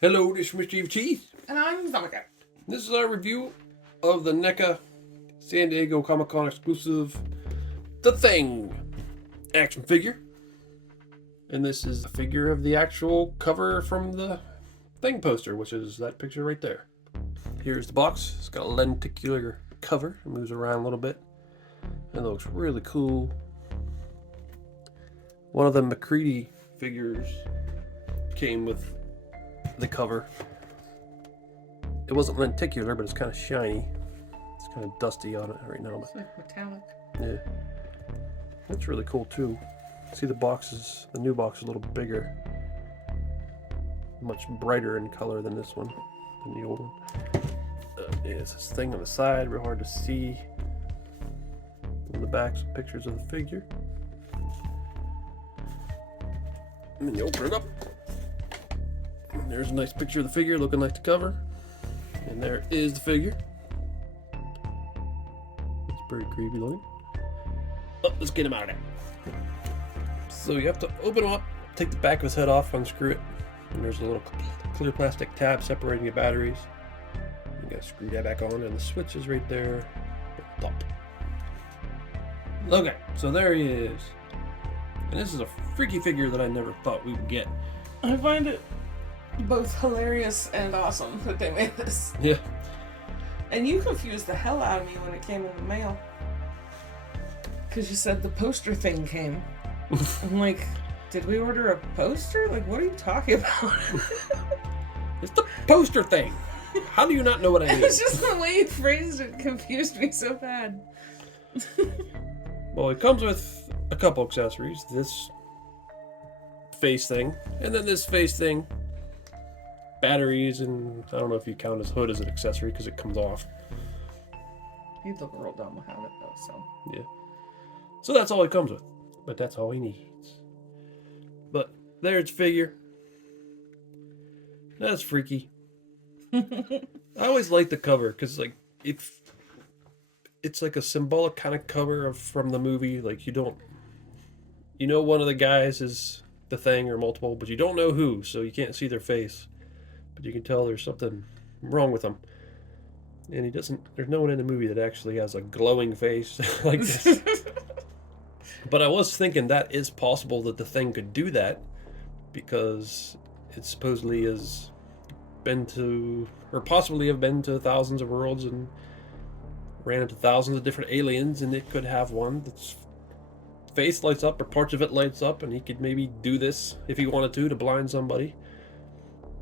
Hello, this is Mr. Evilcheese. And I'm Zomika. This is our review of the NECA San Diego Comic-Con exclusive The Thing action figure. And this is a figure of the actual cover from the Thing poster, which is that picture right there. Here's the box. It's got a lenticular cover. It moves around a little bit. And it looks really cool. One of the McCready figures came with the cover. It wasn't lenticular, but it's kind of shiny. It's kind of dusty on it right now. It's like metallic. Yeah, that's really cool too. See, the boxes, the new box is a little bigger, much brighter in color than this one, than the old one. Yeah, it's this thing on the side, real hard to see. On the back, some pictures of the figure. And then you open it up. And there's a nice picture of the figure looking like the cover. And there is the figure. It's pretty creepy looking. Oh, let's get him out of there. So you have to open him up, take the back of his head off, unscrew it. And there's a little clear plastic tab separating the batteries. You gotta screw that back on, and the switch is right there at the top. Okay, so there he is. And this is a freaky figure that I never thought we would get. I find it both hilarious and awesome that they made this. Yeah. And you confused the hell out of me when it came in the mail. Because you said the poster thing came. I'm like, did we order a poster? Like, what are you talking about? It's the poster thing. How do you not know what I mean? It's just the way you phrased it confused me so bad. Well, it comes with a couple accessories. This face thing, and then this face thing. Batteries, and I don't know if you count his hood as an accessory because it comes off. You'd look real dumb without it though, so. Yeah. So that's all he comes with. But that's all he needs. But there's figure. That's freaky. I always like the cover because like it's like a symbolic kind of cover from the movie. Like you know one of the guys is the Thing or multiple, but you don't know who, so you can't see their face. But you can tell there's something wrong with him. And there's no one in the movie that actually has a glowing face like this. But I was thinking that is possible that the Thing could do that because it supposedly has been to, or possibly have been to thousands of worlds and ran into thousands of different aliens, and it could have one that's face lights up or parts of it lights up, and he could maybe do this if he wanted to blind somebody.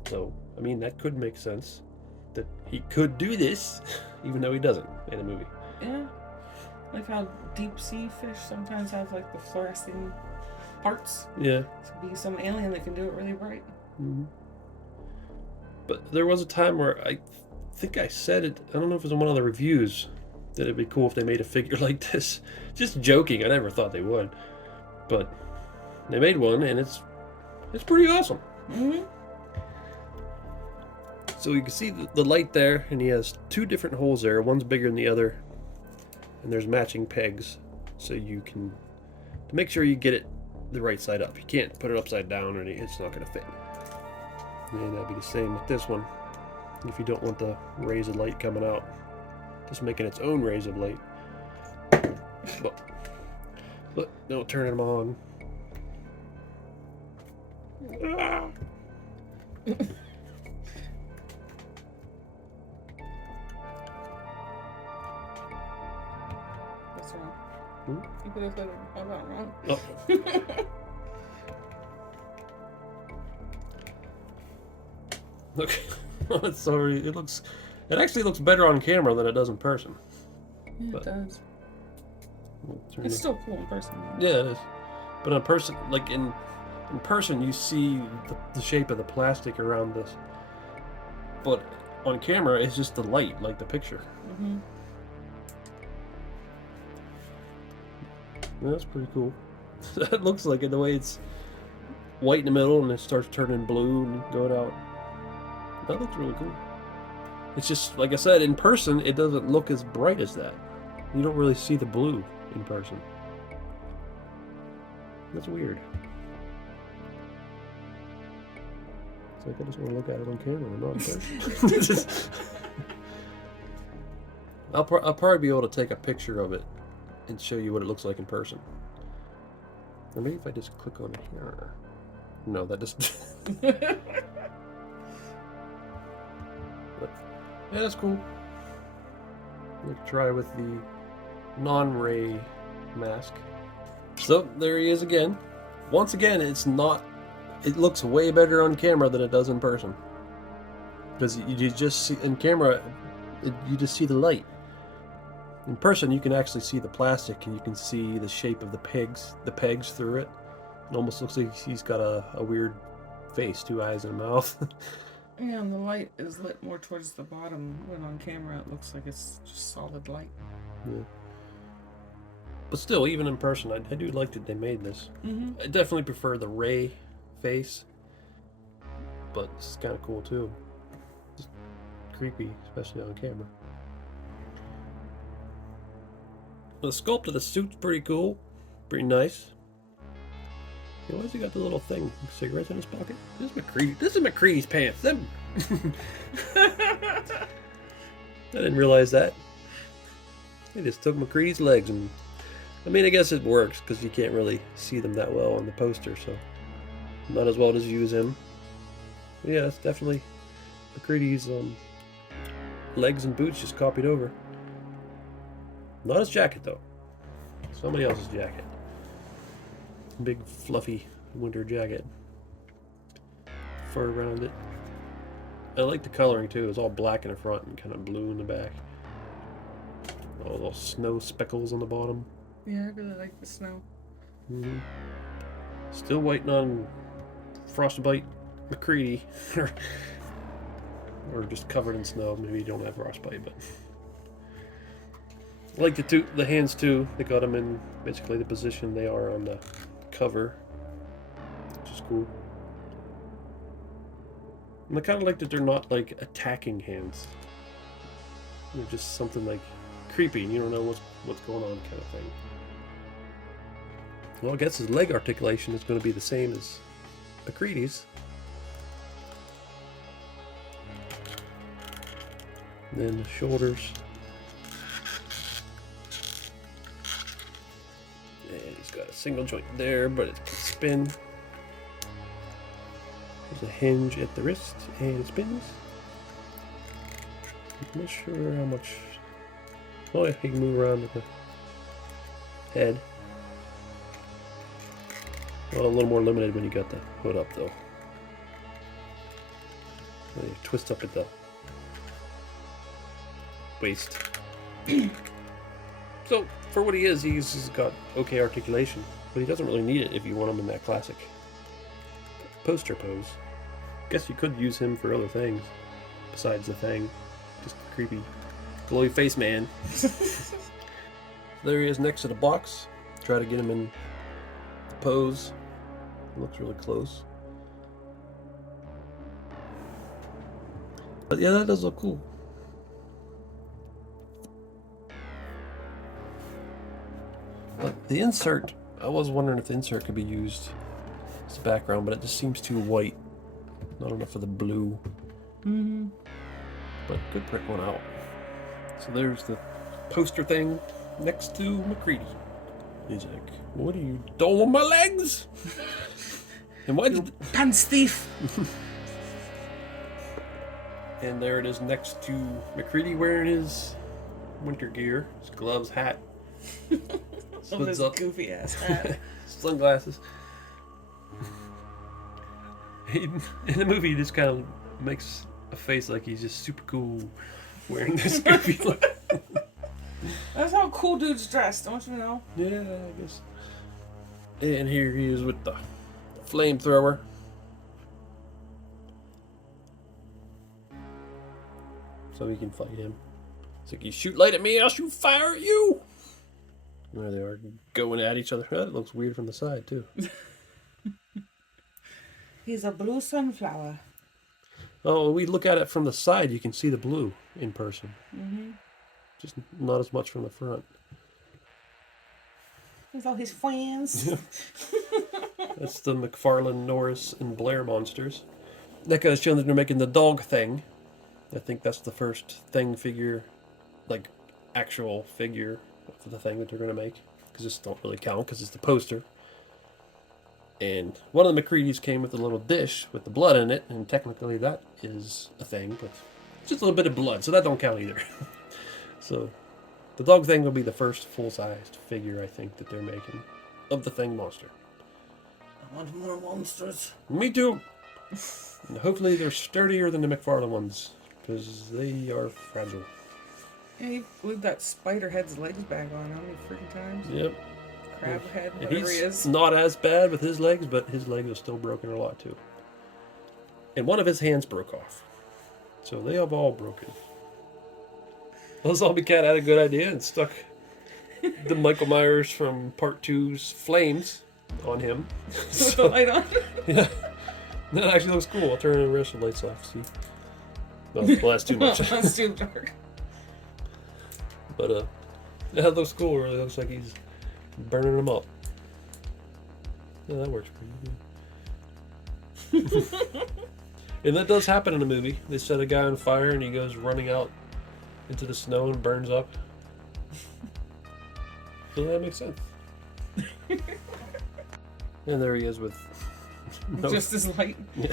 So, I mean, that could make sense that he could do this, even though he doesn't in the movie. Yeah. Like how deep sea fish sometimes have like the fluorescing parts. Yeah. It could be some alien that can do it really bright. Mm-hmm. But there was a time where I think I said it, I don't know if it was in one of the reviews, that it'd be cool if they made a figure like this. Just joking, I never thought they would. But they made one, and it's pretty awesome. Mm-hmm. So you can see the light there, and he has two different holes there. One's bigger than the other, and there's matching pegs, so you can to make sure you get it the right side up. You can't put it upside down, or it's not going to fit. And that'd be the same with this one. If you don't want the rays of light coming out, just making its own rays of light. But don't turn them on. Ah. What's wrong? Hmm? You could have said it about wrong. Oh. Look, sorry. It actually looks better on camera than it does in person. Yeah, it does. It's It's still cool in person. Yeah, it is. But in person, like in person, you see the shape of the plastic around this. But on camera, it's just the light, like the picture. Mm-hmm. Yeah, that's pretty cool. It looks like it the way it's white in the middle and it starts turning blue and going out. That looks really cool. It's just, like I said, in person, it doesn't look as bright as that. You don't really see the blue in person. That's weird. It's like I just want to look at it on camera and not in person. I'll probably be able to take a picture of it and show you what it looks like in person. Or maybe if I just click on it here. No, that just... But, yeah, that's cool. We can try with the non-ray mask. So, there he is again. Once again, it's not... It looks way better on camera than it does in person. Because you just see... In camera, you just see the light. In person, you can actually see the plastic, and you can see the shape of the pegs through it. It almost looks like he's got a weird face, 2 eyes and a mouth. Yeah, and the light is lit more towards the bottom. When on camera, it looks like it's just solid light. Yeah. But still, even in person, I do like that they made this. Mm-hmm. I definitely prefer the Ray face, but it's kind of cool too. It's creepy, especially on camera. The sculpt of the suit's pretty cool, pretty nice. Hey, why has he got the little thing, cigarettes in his pocket? This is McCready's pants. Them. I didn't realize that. They just took McCready's legs, and I mean, I guess it works because you can't really see them that well on the poster, so not as well as use him. But yeah, it's definitely McCready's legs and boots just copied over. Not his jacket, though. Somebody else's jacket. Big, fluffy winter jacket. Fur around it. I like the coloring, too. It's all black in the front and kind of blue in the back. All little snow speckles on the bottom. Yeah, I really like the snow. Mm-hmm. Still waiting on Frostbite McCready. Or just covered in snow. Maybe you don't have frostbite, but... I like the hands too. They got them in basically the position they are on the cover, which is cool. And I kind of like that they're not like attacking hands. They're just something like creepy, and you don't know what's going on, kind of thing. Well, I guess his leg articulation is going to be the same as McCready's. And then the shoulders. Got a single joint there, but it can spin. There's a hinge at the wrist, and it spins. I'm not sure how much. Oh yeah, you can move around with the head. Well, a little more limited when you got the hood up, though. You twist up at the waist. So, for what he is, he's got okay articulation, but he doesn't really need it if you want him in that classic poster pose. Guess you could use him for other things besides the thing. Just creepy, glowy face man. There he is next to the box. Try to get him in the pose. It looks really close. But yeah, that does look cool. But the insert, I was wondering if the insert could be used as a background, but it just seems too white. Not enough of the blue. Mm-hmm. But could print one out. So there's the poster thing next to McCready. He's like, what are you doing with my legs? And why did... Pants thief! And there it is next to McCready wearing his winter gear, his gloves, hat. His goofy ass hat. Sunglasses. In the movie, he just kind of makes a face like he's just super cool wearing this goofy look. That's how cool dudes dress, don't you know? Yeah, I guess. And here he is with the flamethrower. So he can fight him. It's like, you shoot light at me, I'll shoot fire at you! There they are, going at each other. That looks weird from the side, too. He's a blue sunflower. Oh, we look at it from the side, you can see the blue in person. Mm-hmm. Just not as much from the front. There's all his fans. That's the McFarlane, Norris, and Blair monsters. NECA has shown that they're making the dog thing. I think that's the first thing figure, like actual figure of the thing that they're going to make. Because this don't really count because it's the poster. And one of the McCready's came with a little dish with the blood in it, and technically that is a thing, but it's just a little bit of blood, so that don't count either. So the dog thing will be the first full-sized figure, I think, that they're making of the Thing monster. I want more monsters. Me too! And hopefully they're sturdier than the McFarlane ones, because they are fragile. Yeah, he glued that spider head's legs back on how many freaking times? Yep. Crab head, And whatever he he's is. not as bad with his legs, but his legs are still broken a lot too. And one of his hands broke off. So they have all broken. Well, Zombie Cat had a good idea and stuck the Michael Myers from Part 2's flames on him. With the light on. Yeah. That actually looks cool. I'll turn the rest of the lights off, see? Well, that's too much. That's too dark. But, yeah, it looks cool. It really looks like he's burning them up. Yeah, that works pretty good. And that does happen in the movie. They set a guy on fire and he goes running out into the snow and burns up. So that makes sense. And there he is with... no, Just his light. yeah,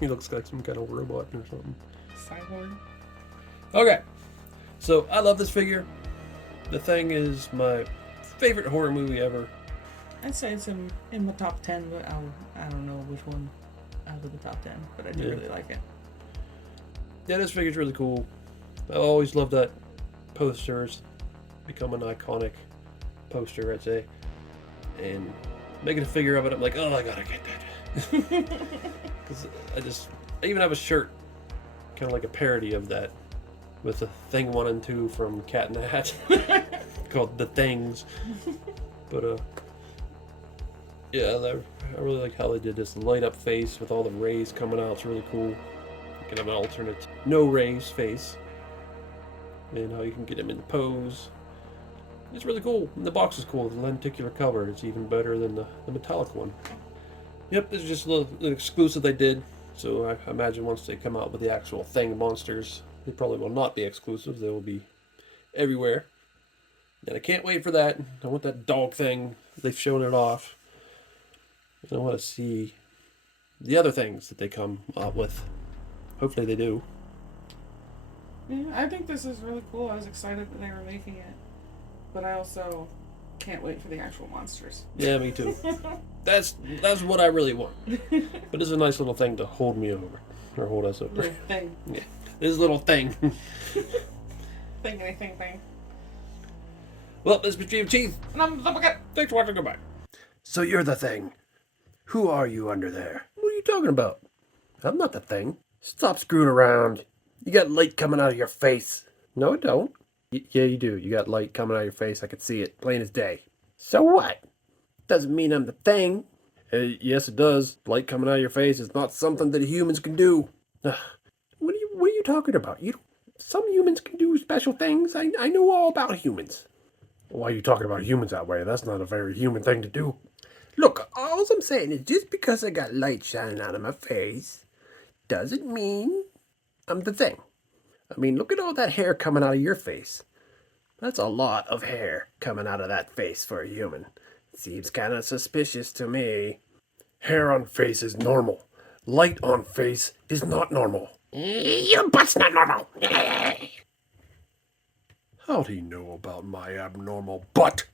he looks like some kind of robot or something. Cyborg. Okay, so I love this figure. The Thing is my favorite horror movie ever. I'd say it's in my top 10, but I don't know which one out of the top 10, but I do really like it. Yeah, this figure's really cool. I always loved that poster. It's become an iconic poster, I'd say. And making a figure of it, I'm like, oh, I gotta get that. Because I even have a shirt, kind of like a parody of that, with the Thing 1 and 2 from Cat in the Hat, called The Things. But, yeah, I really like how they did this light up face with all the rays coming out. It's really cool. You can have an alternate no rays face. And how you can get him in pose. It's really cool. And the box is cool. The lenticular cover. It's even better than the metallic one. Yep, this is just an exclusive they did. So I imagine once they come out with the actual Thing monsters, they probably will not be exclusive. They will be everywhere. And I can't wait for that. I want that dog thing. They've shown it off. And I want to see the other things that they come up with. Hopefully they do. Yeah, I think this is really cool. I was excited that they were making it. But I also can't wait for the actual monsters. Yeah, me too. That's what I really want. But it's a nice little thing to hold me over. Or hold us over. Little thing. Yeah. This little thing. Thing. Well, this is Evilcheese. And I'm the bucket. Thanks for watching. Goodbye. So you're the Thing. Who are you under there? What are you talking about? I'm not the Thing. Stop screwing around. You got light coming out of your face. No, I don't. Yeah, you do. You got light coming out of your face. I can see it. Plain as day. So what? Doesn't mean I'm the Thing. Yes, it does. Light coming out of your face is not something that humans can do. What are you talking about? Some humans can do special things. I know all about humans. Why are you talking about humans that way? That's not a very human thing to do. Look, all I'm saying is just because I got light shining out of my face doesn't mean I'm the Thing. I mean, look at all that hair coming out of your face. That's a lot of hair coming out of that face for a human. Seems kind of suspicious to me. Hair on face is normal. Light on face is not normal. Your butt's not normal. How'd he know about my abnormal butt?